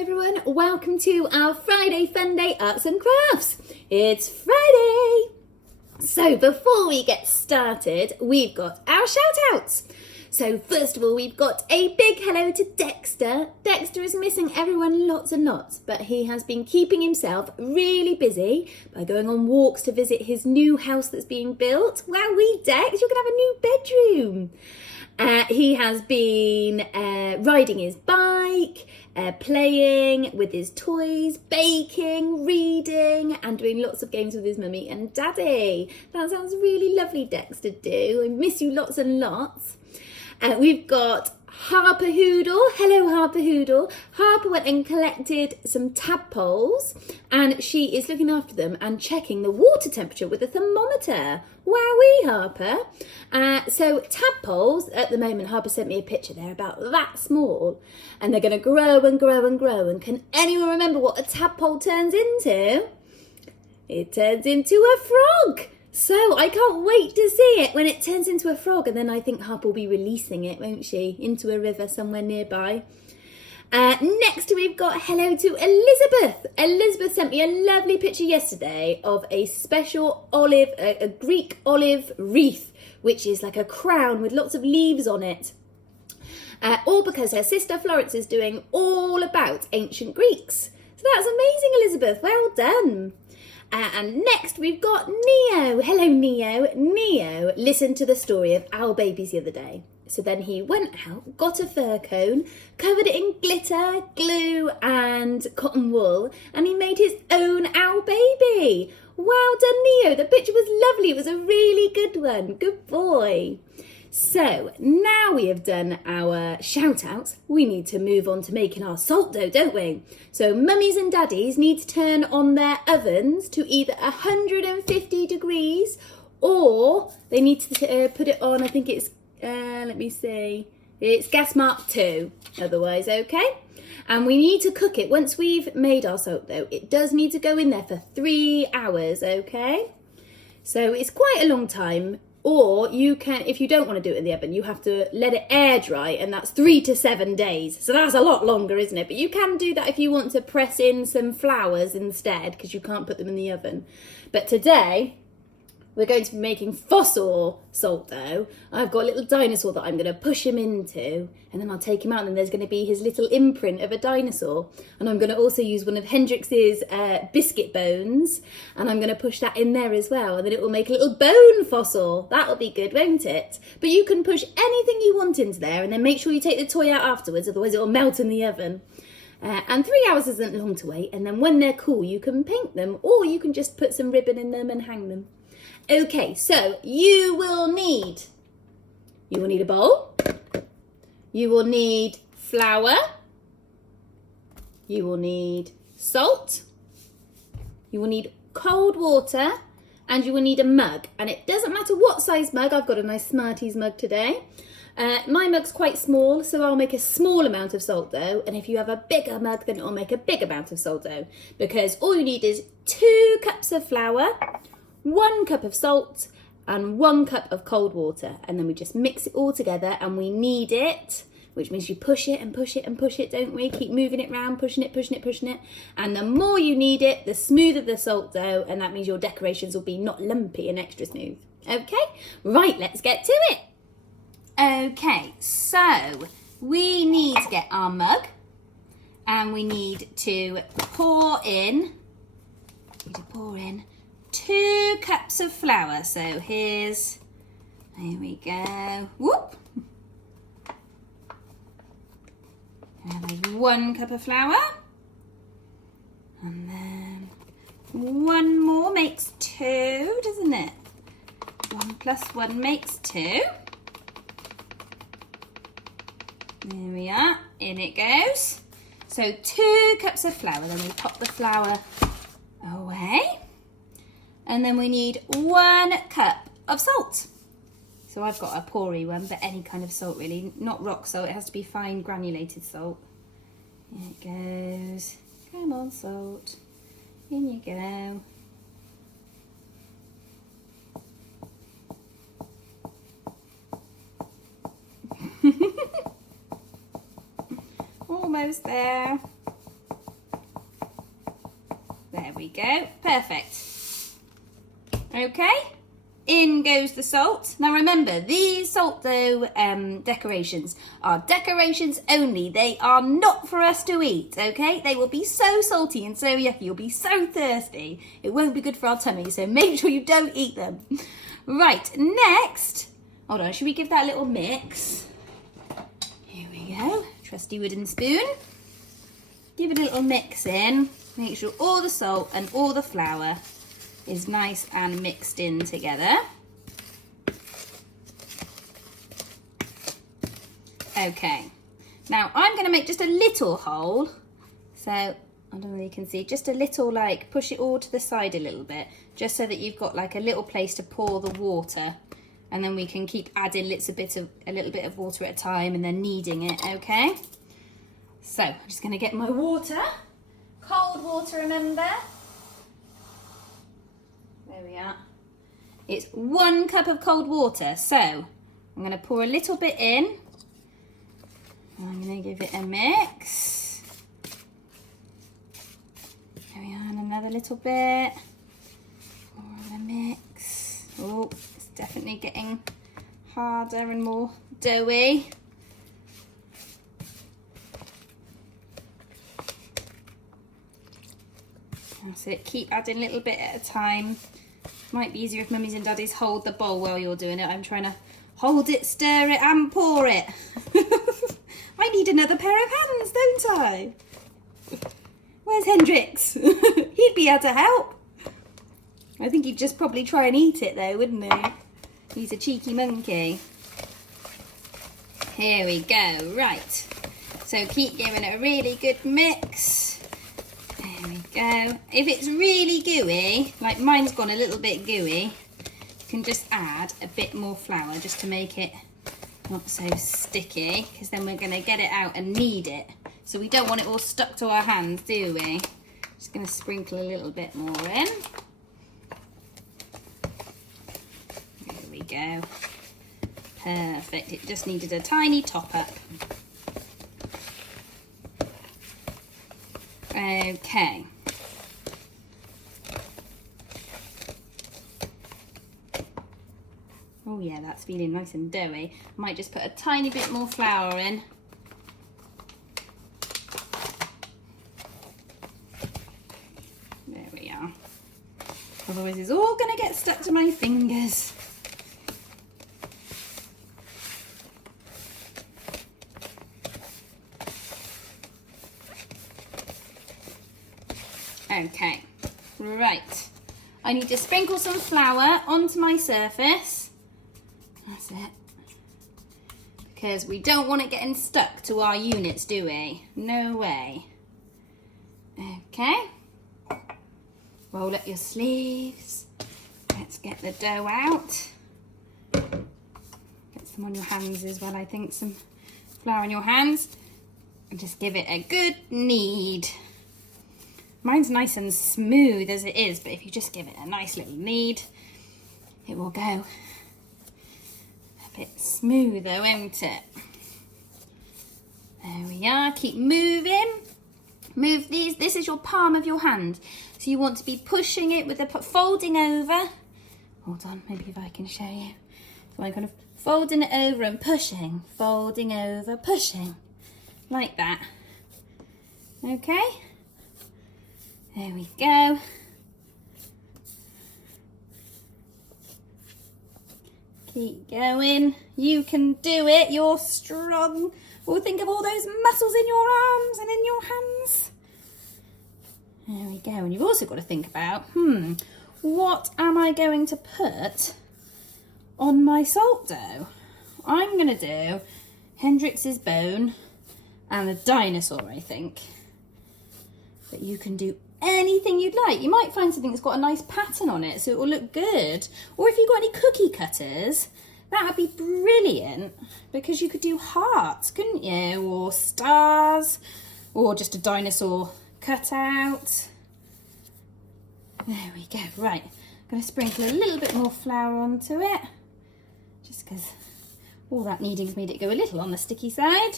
everyone, welcome to our Friday Funday Arts and Crafts. It's Friday! So before we get started, we've got our shout outs. So first of all, we've got a big hello to Dexter. Dexter is missing everyone lots and lots, but he has been keeping himself really busy by going on walks to visit his new house that's being built. Wowee, Dex, you're going to have a new bedroom. He has been riding his bike, playing with his toys, baking, reading, and doing lots of games with his mummy and daddy. That sounds really lovely, Dex, to do. I miss you lots and lots. We've got Harper Hoodle. Hello, Harper Hoodle. Harper went and collected some tadpoles and she is looking after them and checking the water temperature with a thermometer. Wowee, Harper. So tadpoles, at the moment, Harper sent me a picture, they're about that small and they're going to grow and grow and grow. And can anyone remember what a tadpole turns into? It turns into a frog. So I can't wait to see it when it turns into a frog, and then I think Harper will be releasing it, won't she, into a river somewhere nearby. Next we've got hello to Elizabeth. Elizabeth sent me a lovely picture yesterday of a special olive, a Greek olive wreath, which is like a crown with lots of leaves on it. All because her sister Florence is doing all about ancient Greeks. So that's amazing, Elizabeth. Well done. And next we've got Neo. Hello, Neo. Neo listened to the story of owl babies the other day. So then he went out, got a fir cone, covered it in glitter, glue and cotton wool, and he made his own owl baby. Well done, Neo. The picture was lovely. It was a really good one. Good boy. So now we have done our shout outs, we need to move on to making our salt dough, don't we? So mummies and daddies need to turn on their ovens to either 150 degrees or they need to put it on, I think it's, it's gas mark 2 otherwise, okay? And we need to cook it once we've made our salt dough. It does need to go in there for 3 hours, okay? So it's quite a long time. Or you can, if you don't want to do it in the oven, you have to let it air dry, and that's 3 to 7 days. So that's a lot longer, isn't it? But you can do that if you want to press in some flowers instead, because you can't put them in the oven. But today, we're going to be making fossil salt dough. I've got a little dinosaur that I'm going to push him into, and then I'll take him out, and then there's going to be his little imprint of a dinosaur. And I'm going to also use one of Hendrix's biscuit bones, and I'm going to push that in there as well, and then it will make a little bone fossil. That'll be good, won't it? But you can push anything you want into there, and then make sure you take the toy out afterwards, otherwise it will melt in the oven. And 3 hours isn't long to wait, and then when they're cool, you can paint them, or you can just put some ribbon in them and hang them. Okay, so you will need a bowl, you will need flour, you will need salt, you will need cold water, and you will need a mug. And it doesn't matter what size mug, I've got a nice Smarties mug today. My mug's quite small, so I'll make a small amount of salt dough, and if you have a bigger mug, then it'll make a big amount of salt dough, because all you need is 2 cups of flour, 1 cup of salt and 1 cup of cold water, and then we just mix it all together, and we knead it, which means you push it and push it and push it, don't we? Keep moving it around, pushing it, pushing it, pushing it, and the more you knead it, the smoother the salt dough, and that means your decorations will be not lumpy and extra smooth. Okay, right, let's get to it. Okay, so we need to get our mug, and we need to pour in 2 cups of flour. So here we go. Whoop. And there's 1 cup of flour. And then 1 more makes 2, doesn't it? 1 plus 1 makes 2. There we are. In it goes. So 2 cups of flour. Then we pop the flour away. And then we need 1 cup of salt. So I've got a porry one, but any kind of salt really, not rock salt, it has to be fine granulated salt. Here it goes. Come on, salt. In you go. Almost there. we go, perfect. Okay, in goes the salt. Now remember, these salt dough decorations are decorations only. They are not for us to eat, okay? They will be so salty and so yucky, you'll be so thirsty. It won't be good for our tummy, so make sure you don't eat them. Right, next, hold on, should we give that a little mix? Here we go, trusty wooden spoon. Give it a little mix in. Make sure all the salt and all the flour is nice and mixed in together. Okay, now I'm going to make just a little hole. So, I don't know if you can see, just a little, like, push it all to the side a little bit, just so that you've got like a little place to pour the water. And then we can keep adding a little bit of water at a time and then kneading it, okay? So, I'm just going to get my water. Cold water, remember? There we are. It's 1 cup of cold water. So, I'm going to pour a little bit in. I'm going to give it a mix. There we are, and another little bit. More of a mix. Oh, it's definitely getting harder and more doughy. That's it, keep adding a little bit at a time. Might be easier if mummies and daddies hold the bowl while you're doing it. I'm trying to hold it, stir it and pour it. I need another pair of hands, don't I? Where's Hendrix? He'd be able to help. I think he'd just probably try and eat it though, wouldn't he? He's a cheeky monkey. Here we go, right. So keep giving it a really good mix. There we go. If it's really gooey, like mine's gone a little bit gooey, you can just add a bit more flour just to make it not so sticky, because then we're going to get it out and knead it. So we don't want it all stuck to our hands, do we? Just going to sprinkle a little bit more in. There we go. Perfect. It just needed a tiny top up. Okay. Oh yeah, that's feeling nice and doughy. I might just put a tiny bit more flour in. There we are. Otherwise it's all going to get stuck to my fingers. Okay, right. I need to sprinkle some flour onto my surface. That's it. Because we don't want it getting stuck to our units, do we? No way. Okay. Roll up your sleeves. Let's get the dough out. Get some on your hands as well, I think. Some flour on your hands. And just give it a good knead. Mine's nice and smooth as it is, but if you just give it a nice little knead, it will go a bit smoother, won't it? There we are, keep moving. Move these, this is your palm of your hand. So you want to be pushing it with the, folding over. Hold on, maybe if I can show you. So I'm kind of folding it over and pushing, folding over, pushing, like that. Okay? There we go. Keep going. You can do it. You're strong. Well, think of all those muscles in your arms and in your hands. There we go. And you've also got to think about, what am I going to put on my salt dough? I'm going to do Hendrix's bone and a dinosaur, I think. But you can do anything you'd like. You might find something that's got a nice pattern on it so it will look good. Or if you've got any cookie cutters, that would be brilliant, because you could do hearts, couldn't you? Or stars, or just a dinosaur cutout. There we go. Right, I'm going to sprinkle a little bit more flour onto it, just because all that kneading's made it go a little on the sticky side.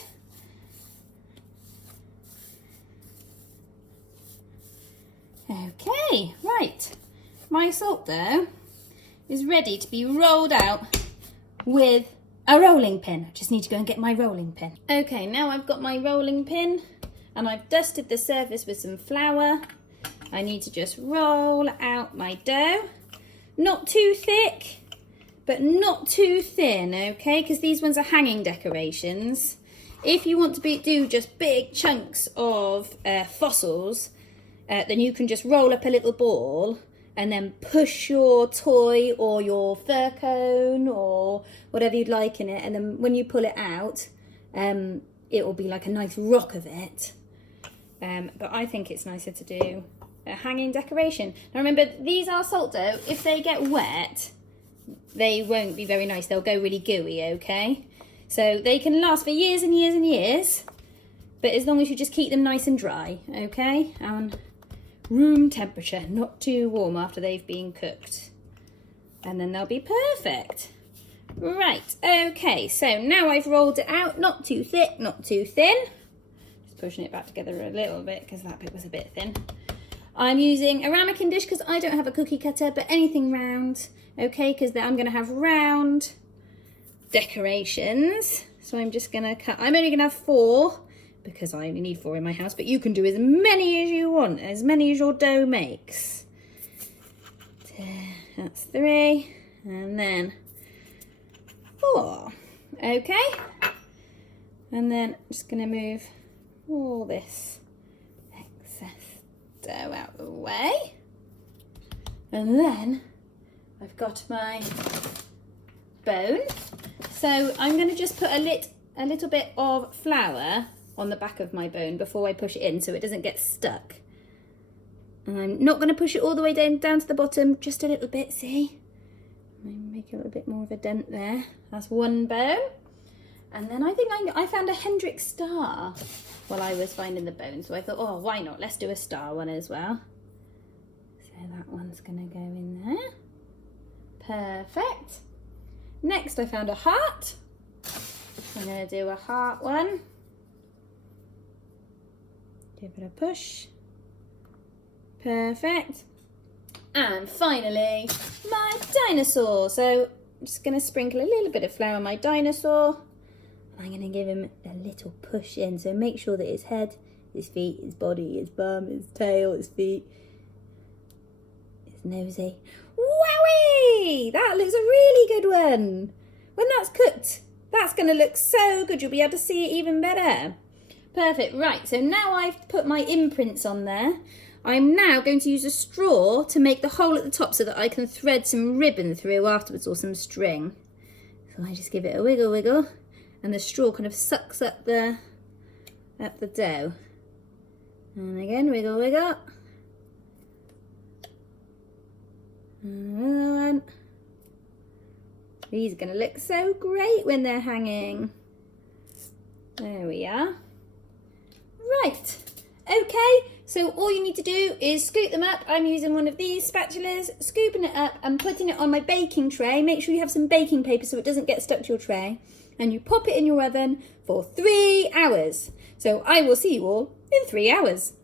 Okay, Okay, right. My salt dough is ready to be rolled out with a rolling pin. I just need to go and get my rolling pin. Okay, now I've got my rolling pin and I've dusted the surface with some flour. I need to just roll out my dough. Not too thick, but not too thin, okay? Because these ones are hanging decorations. If you want to do just big chunks of fossils, then you can just roll up a little ball and then push your toy or your fir cone or whatever you'd like in it. And then when you pull it out, it will be like a nice rock of it. But I think it's nicer to do a hanging decoration. Now remember, these are salt dough. If they get wet, they won't be very nice. They'll go really gooey, okay? So they can last for years and years and years, but as long as you just keep them nice and dry, okay? And room temperature, not too warm after they've been cooked. And then they'll be perfect. Right, okay, so now I've rolled it out, not too thick, not too thin. Just pushing it back together a little bit because that bit was a bit thin. I'm using a ramekin dish because I don't have a cookie cutter, but anything round, okay, because I'm going to have round decorations. So I'm just going to cut, I'm only going to have 4 because I only need 4 in my house, but you can do as many as you want, as many as your dough makes. That's 3, and then 4, okay? And then I'm just going to move all this excess dough out of the way. And then I've got my bone. So I'm going to just put a little bit of flour on the back of my bone before I push it in so it doesn't get stuck. And I'm not going to push it all the way down to the bottom, just a little bit, see? Make a little bit more of a dent there. That's one bone. And then I think I found a Hendrix star while I was finding the bone. So I thought, oh, why not? Let's do a star one as well. So that one's going to go in there. Perfect. Next, I found a heart. I'm going to do a heart one. Give it a push. Perfect. And finally, my dinosaur. So I'm just going to sprinkle a little bit of flour on my dinosaur. I'm going to give him a little push in. So make sure that his head, his feet, his body, his bum, his tail, his feet, his nosy. Wowie! That looks a really good one. When that's cooked, that's going to look so good. You'll be able to see it even better. Perfect. Right, so now I've put my imprints on there. I'm now going to use a straw to make the hole at the top so that I can thread some ribbon through afterwards or some string. So I just give it a wiggle, wiggle, and the straw kind of sucks up the dough. And again, wiggle, wiggle. Another one. These are going to look so great when they're hanging. There we are. Right. Okay, so all you need to do is scoop them up. I'm using one of these spatulas, scooping it up and putting it on my baking tray. Make sure you have some baking paper so it doesn't get stuck to your tray. And you pop it in your oven for 3 hours. So I will see you all in 3 hours.